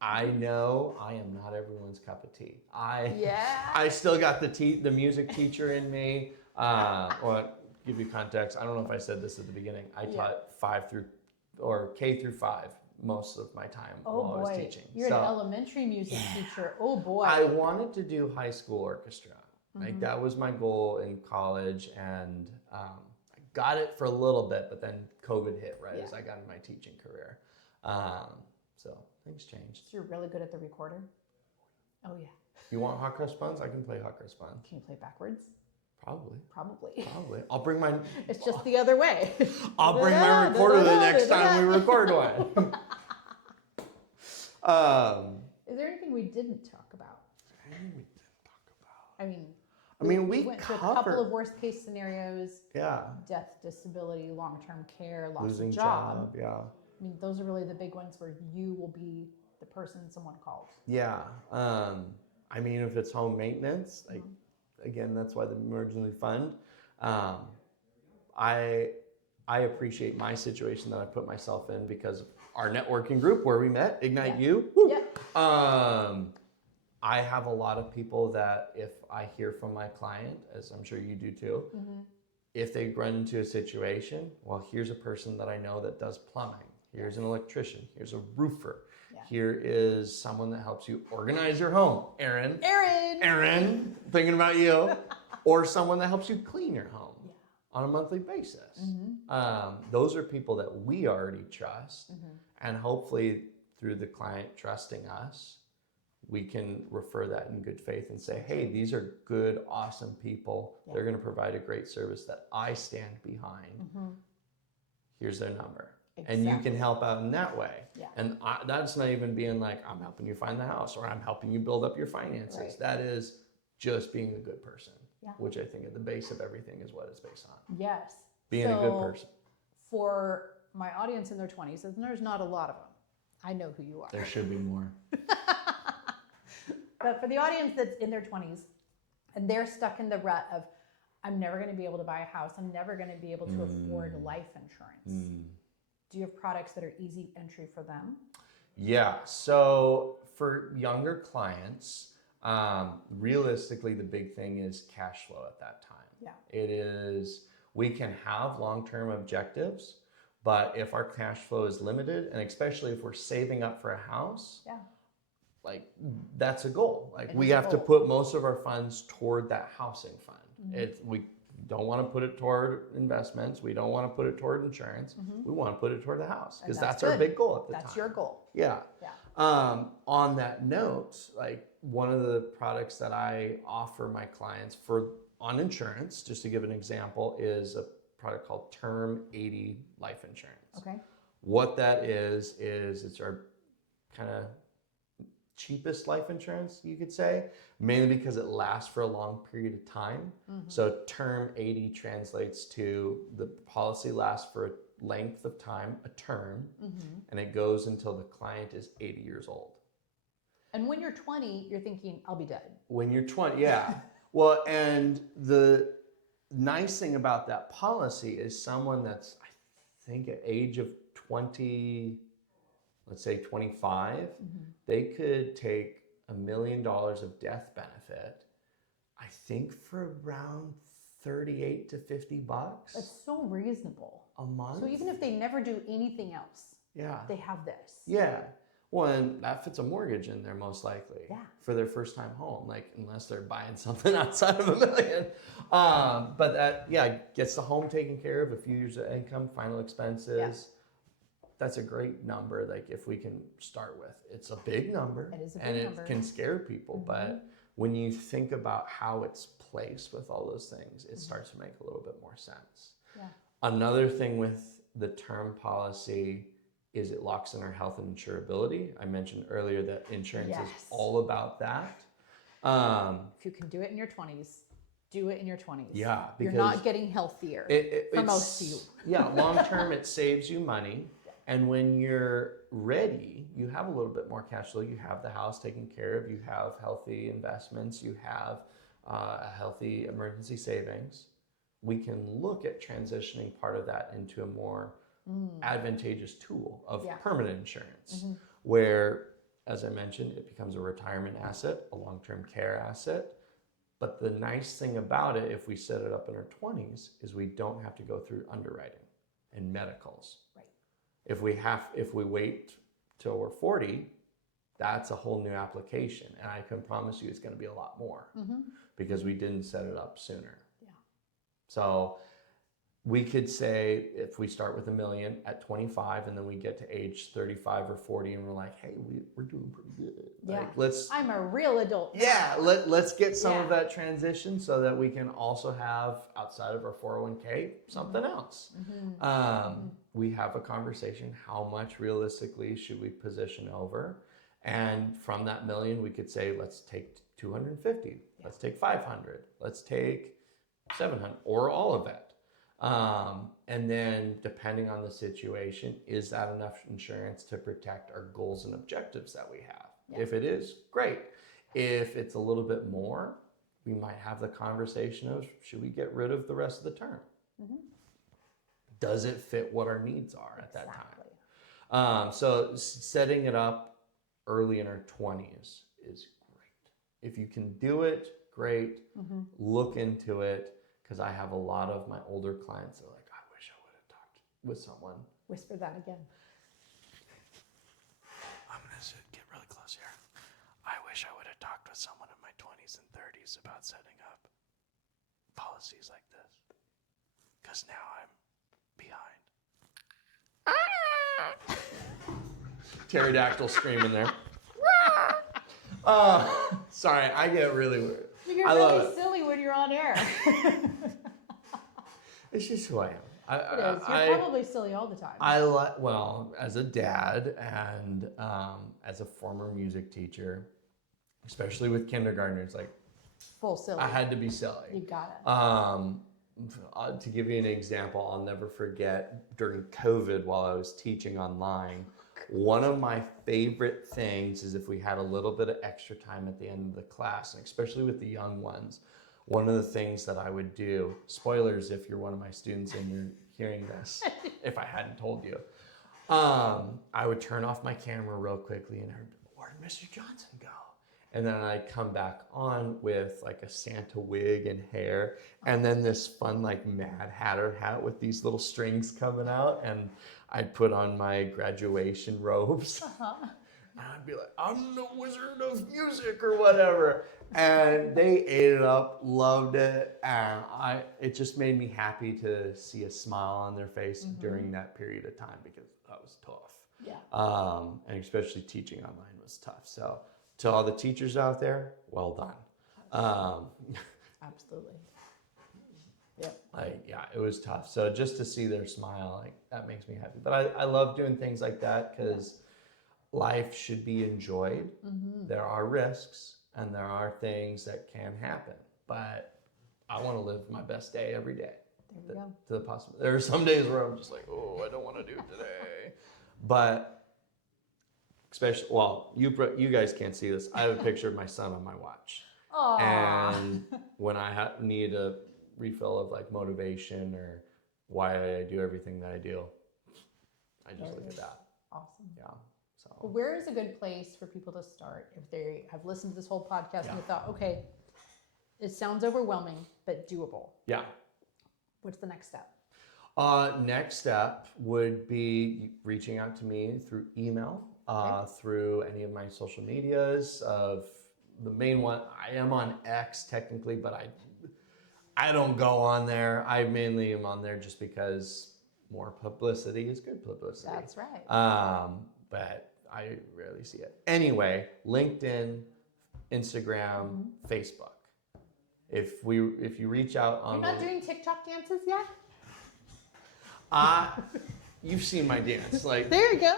I know I am not everyone's cup of tea. Yeah. I still got the music teacher in me. Or give you context, I don't know if I said this at the beginning. I taught K through 5 most of my time while I was teaching. You're an elementary music teacher. Oh boy. I wanted to do high school orchestra. Like that was my goal in college, and I got it for a little bit, but then COVID hit as I got in my teaching career. So things changed. So you're really good at the recorder? Oh yeah. You want hot cross buns? I can play hot cross buns. Can you play backwards? Probably. I'll bring my. It's just the other way. I'll bring my recorder the next time we record one. Is there anything we didn't talk about? I mean, we went covered through a couple of worst case scenarios. Yeah. Death, disability, long-term care, loss Losing of job. Yeah. I mean, those are really the big ones where you will be the person someone calls. Yeah. If it's home maintenance, like. Again, that's why the emergency fund. I appreciate my situation that I put myself in because of our networking group where we met, Ignite You. Yeah. I have a lot of people that if I hear from my client, as I'm sure you do too, if they run into a situation, well, here's a person that I know that does plumbing. Here's an electrician. Here's a roofer. Here is someone that helps you organize your home. Erin, thinking about you. Or someone that helps you clean your home on a monthly basis. Those are people that we already trust. And hopefully through the client trusting us, we can refer that in good faith and say, hey, these are good, awesome people. They're going to provide a great service that I stand behind. Here's their number. Exactly. And you can help out in that way. Yeah. And that's not even being like, I'm helping you find the house or I'm helping you build up your finances. Right. That is just being a good person, which I think at the base of everything is what it's based on. Yes. Being a good person. For my audience in their 20s, and there's not a lot of them, I know who you are. There should be more. But for the audience that's in their 20s and they're stuck in the rut of, I'm never going to be able to buy a house. I'm never going to be able to afford life insurance. Do you have products that are easy entry for them? Yeah. So for younger clients, realistically, the big thing is cash flow at that time. Yeah. It is, we can have long-term objectives, but if our cash flow is limited, and especially if we're saving up for a house, like that's a goal. Like It we is a have to goal. put most of our funds toward that housing fund. Mm-hmm. We don't want to put it toward investments. We don't want to put it toward insurance. Mm-hmm. We want to put it toward the house And because that's that's our good. big goal at the time. That's your goal. Yeah. Yeah. On that note, like one of the products that I offer my clients on insurance, just to give an example, is a product called Term 80 Life Insurance. Okay. What that is it's our kind of cheapest life insurance, you could say, mainly because it lasts for a long period of time. Mm-hmm. So Term 80 translates to the policy lasts for a length of time, a term, Mm-hmm. and it goes until the client is 80 years old. And when you're 20, you're thinking, I'll be dead. When you're 20, yeah. Well, and the nice thing about that policy is someone that's, I think, at age of 20, let's say 25, Mm-hmm. they could take $1 million of death benefit, I think for around 38 to 50 bucks That's so reasonable. a month. So even if they never do anything else, Yeah. they have this. Yeah. Well, and that fits a mortgage in there most likely. Yeah. For their first time home, like unless they're buying something outside of $1 million. But that, yeah, gets the home taken care of, a few years of income, final expenses. Yeah. That's a great number. Like if we can start with, it's a big number. It is a big and number. it can scare people. Mm-hmm. But when you think about how it's placed with all those things, it Mm-hmm. starts to make a little bit more sense. Yeah. Another thing with the term policy is it locks in our health and insurability. I mentioned earlier that insurance is Yes. all about that. If you can do it in your 20s, do it in your 20s. Yeah, You're because not getting healthier for most of you. Yeah, long term it saves you money. And when you're ready, you have a little bit more cash flow. You have the house taken care of. You have healthy investments. You have a healthy emergency savings. We can look at transitioning part of that into a more advantageous tool of Yeah. permanent insurance, Mm-hmm. where, as I mentioned, it becomes a retirement asset, a long-term care asset. But the nice thing about it, if we set it up in our 20s, is we don't have to go through underwriting and medicals. Right. If we wait till we're 40, that's a whole new application. And I can promise you it's going to be a lot more because we didn't set it up sooner. Yeah. So we could say if we start with $1 million at 25 and then we get to age 35 or 40 and we're like, hey, we're doing pretty good. Yeah. Like, I'm a real adult. yeah, let's get some of Yeah. that transition so that we can also have, outside of our 401k, something else. We have a conversation, how much realistically should we position over? And from that $1 million, we could say, let's take 250, let's take 500, let's take 700, or all of it. And then depending on the situation, is that enough insurance to protect our goals and objectives that we have? Yeah. If it is, great. If it's a little bit more, we might have the conversation of, should we get rid of the rest of the term? Does it fit what our needs are at that time? So setting it up early in our 20s is great. If you can do it, great. Look into it. Because I have a lot of my older clients that are like, I wish I would have talked with someone. Whisper that again. I'm going to get really close here. I wish I would have talked with someone in my 20s and 30s about setting up policies like this. Because now I'm behind. Pterodactyl screaming there. Sorry, I get really weird. You're I love really it. silly when you're on air. It's just who I am. It is. You're probably silly all the time. Well, as a dad and as a former music teacher, especially with kindergartners, like Full silly. I had to be silly. You got it. To give you an example, I'll never forget during COVID while I was teaching online, one of my favorite things is if we had a little bit of extra time at the end of the class, and especially with the young ones, one of the things that I would do, spoilers if you're one of my students and you're hearing this, if I hadn't told you, I would turn off my camera real quickly and heard, where'd Mr. Johnson go? And then I'd come back on with like a Santa wig and hair, and then this fun like Mad Hatter hat with these little strings coming out, and I'd put on my graduation robes. And I'd be like, I'm the wizard of music or whatever. And they ate it up, loved it. And it just made me happy to see a smile on their face during that period of time because that was tough. Yeah. And especially teaching online was tough. So to all the teachers out there, well done. Absolutely. Yep. It was tough. So just to see their smile, that makes me happy. But I love doing things like that because life should be enjoyed. There are risks and there are things that can happen, but I want to live my best day every day. There we go. To the possible. There are some days where I'm just like, oh, I don't want to do it today. But especially, well, you guys can't see this. I have a picture of my son on my watch. Aww. And when I need a refill of like motivation or why I do everything that I do, I just look at that. Awesome. Yeah. So Well, where is a good place for people to start if they have listened to this whole podcast and they thought, okay, it sounds overwhelming, but doable? yeah. What's the next step? Next step would be reaching out to me through email, through any of my social medias. Of the main one, I am on X technically, but I don't go on there. I mainly am on there just because more publicity is good publicity. That's right. But I rarely see it. Anyway, LinkedIn, Instagram, Facebook. If you reach out on, You're not doing TikTok dances yet? you've seen my dance. Like There you go.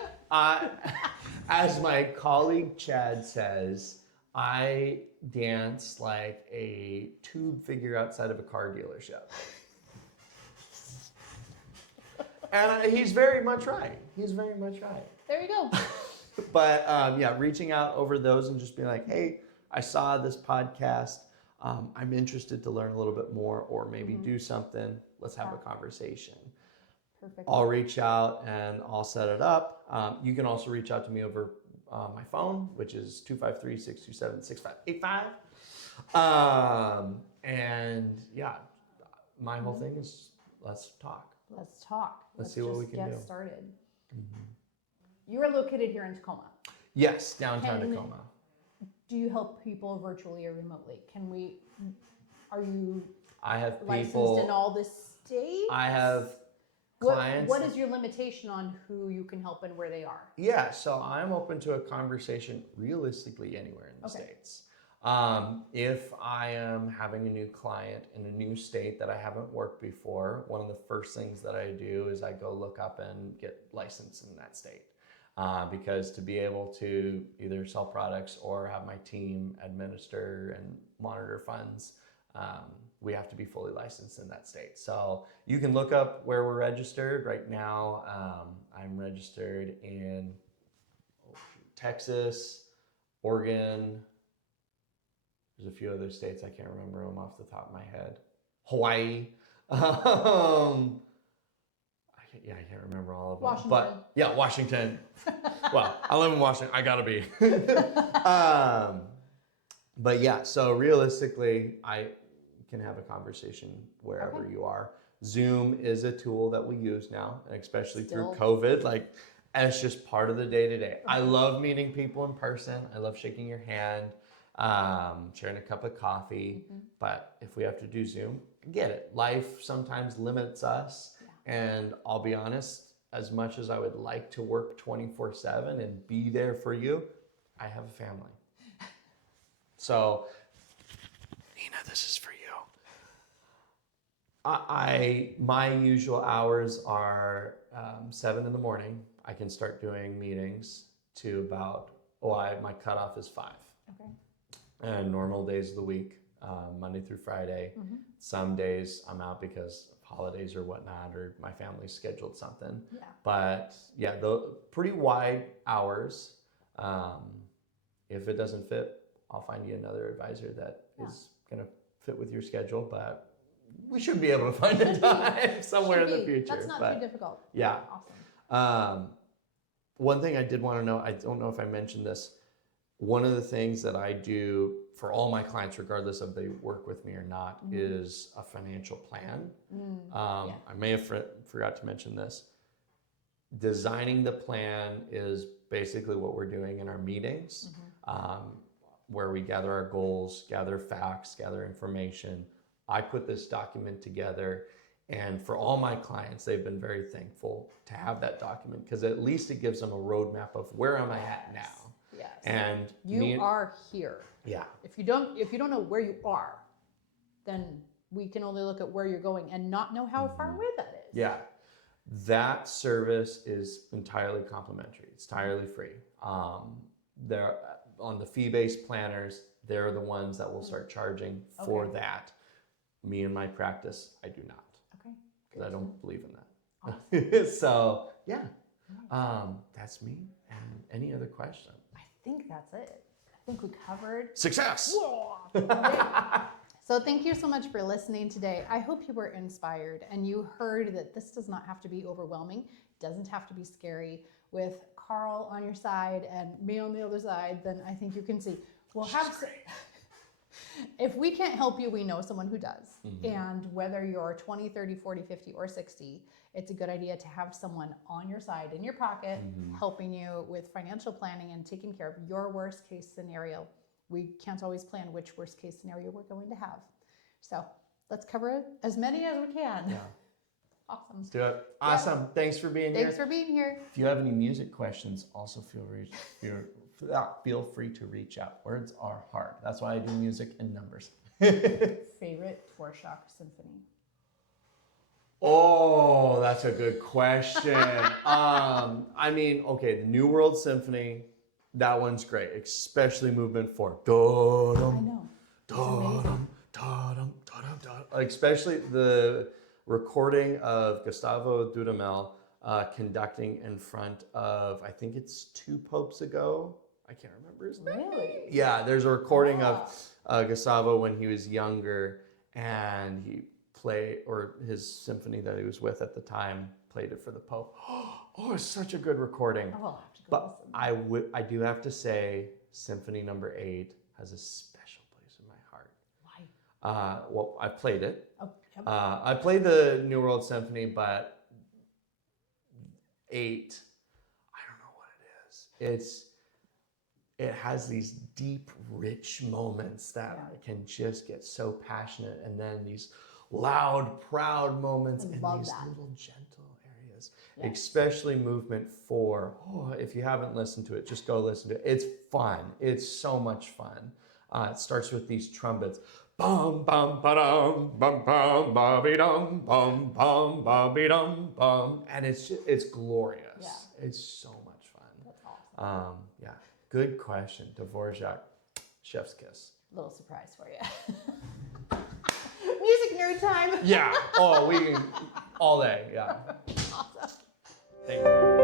as my colleague Chad says, I dance like a tube figure outside of a car dealership. And he's very much right. He's very much right. There you go. But reaching out over those and just being like, hey, I saw this podcast. I'm interested to learn a little bit more or maybe do something. Let's have a conversation. Perfect. I'll reach out and I'll set it up. You can also reach out to me over my phone, which is 253-627-6585. My whole thing is let's talk. Let's talk. Let's see what we can get do. started. You are located here in Tacoma. Yes, downtown Tacoma. Do you help people virtually or remotely? Are you I have licensed people in all the states? I have clients. What is your limitation on who you can help and where they are? Yeah, so I'm open to a conversation realistically anywhere in the States. If I am having a new client in a new state that I haven't worked before, one of the first things that I do is I go look up and get licensed in that state. Because to be able to either sell products or have my team administer and monitor funds, we have to be fully licensed in that state. So you can look up where we're registered. Right now, I'm registered in Texas, Oregon. There's a few other states. I can't remember them off the top of my head. Hawaii. I can't remember all of them. Washington. But yeah, Washington. Well, I live in Washington. I gotta be. But yeah, so realistically, I can have a conversation wherever you are. Zoom is a tool that we use now, especially through COVID. Like, it's just part of the day-to-day. I love meeting people in person. I love shaking your hand, sharing a cup of coffee. But if we have to do Zoom, I get it. Life sometimes limits us. And I'll be honest, as much as I would like to work 24/7 and be there for you, I have a family. So, Nina, this is for you. My usual hours are 7 in the morning. I can start doing meetings to about, my cutoff is 5. Okay. And normal days of the week, Monday through Friday. Some days I'm out because of holidays or whatnot, or my family's scheduled something. Yeah. But yeah, the pretty wide hours. If it doesn't fit, I'll find you another advisor that is gonna fit with your schedule. But we should be able to find a time somewhere in the future. That's not too difficult. Yeah. Awesome. One thing I did want to know, I don't know if I mentioned this. One of the things that I do for all my clients, regardless of they work with me or not, is a financial plan. I may have forgot to mention this. designing the plan is basically what we're doing in our meetings, where we gather our goals, gather facts, gather information. I put this document together, and for all my clients, they've been very thankful to have that document, because at least it gives them a roadmap of where am I at now. Yes. And you are here. Yeah. If you don't know where you are, then we can only look at where you're going and not know how far away that is. Yeah. That service is entirely complimentary. It's entirely free. They're on the fee-based planners. They're the ones that will start charging for that. Me and my practice, I do not. Okay. Because I don't believe in that. Awesome. So yeah, that's me. And any other question? I think that's it. I think we covered success. So thank you so much for listening today. I hope you were inspired and you heard that this does not have to be overwhelming. It doesn't have to be scary. With Carl on your side and me on the other side, then I think you can see. We'll have if we can't help you, we know someone who does. And whether you're 20, 30, 40, 50, or 60, it's a good idea to have someone on your side in your pocket helping you with financial planning and taking care of your worst case scenario. We can't always plan which worst case scenario we're going to have. So let's cover as many as we can. Yeah. Awesome. Let's do it. Awesome. Yeah. Thanks for being here. Thanks for being here. If you have any music questions, also feel free to reach out. Words are hard. That's why I do music and numbers. Favorite Dvorak symphony? Oh, that's a good question. I mean, okay, the New World Symphony, that one's great, especially movement 4. I know. Especially the recording of Gustavo Dudamel conducting in front of, I think it's 2 popes ago. I can't remember his name. Really? Yeah, there's a recording of Gustavo when he was younger, and he played, or his symphony that he was with at the time, played it for the Pope. Oh, it's such a good recording. Oh, I'll have to go listen. I do have to say, Symphony number 8 has a special place in my heart. Why? Well, I played it. Oh, yep. I played the New World Symphony, but 8, I don't know what it is. It has these deep, rich moments that can just get so passionate, and then these loud, proud moments, and these little gentle areas. Yes. Especially movement 4. Oh, if you haven't listened to it, just go listen to it. It's fun. It's so much fun. It starts with these trumpets. Bum bum ba-dum, bum bum ba-be-dum, bum bum ba-be-dum, bum. And it's glorious. Yeah. It's so much fun. That's awesome. Yeah. Good question. Dvorak, chef's kiss. Little surprise for you. Music nerd time. Yeah. Oh, we can all day. Yeah. Awesome. Thank you.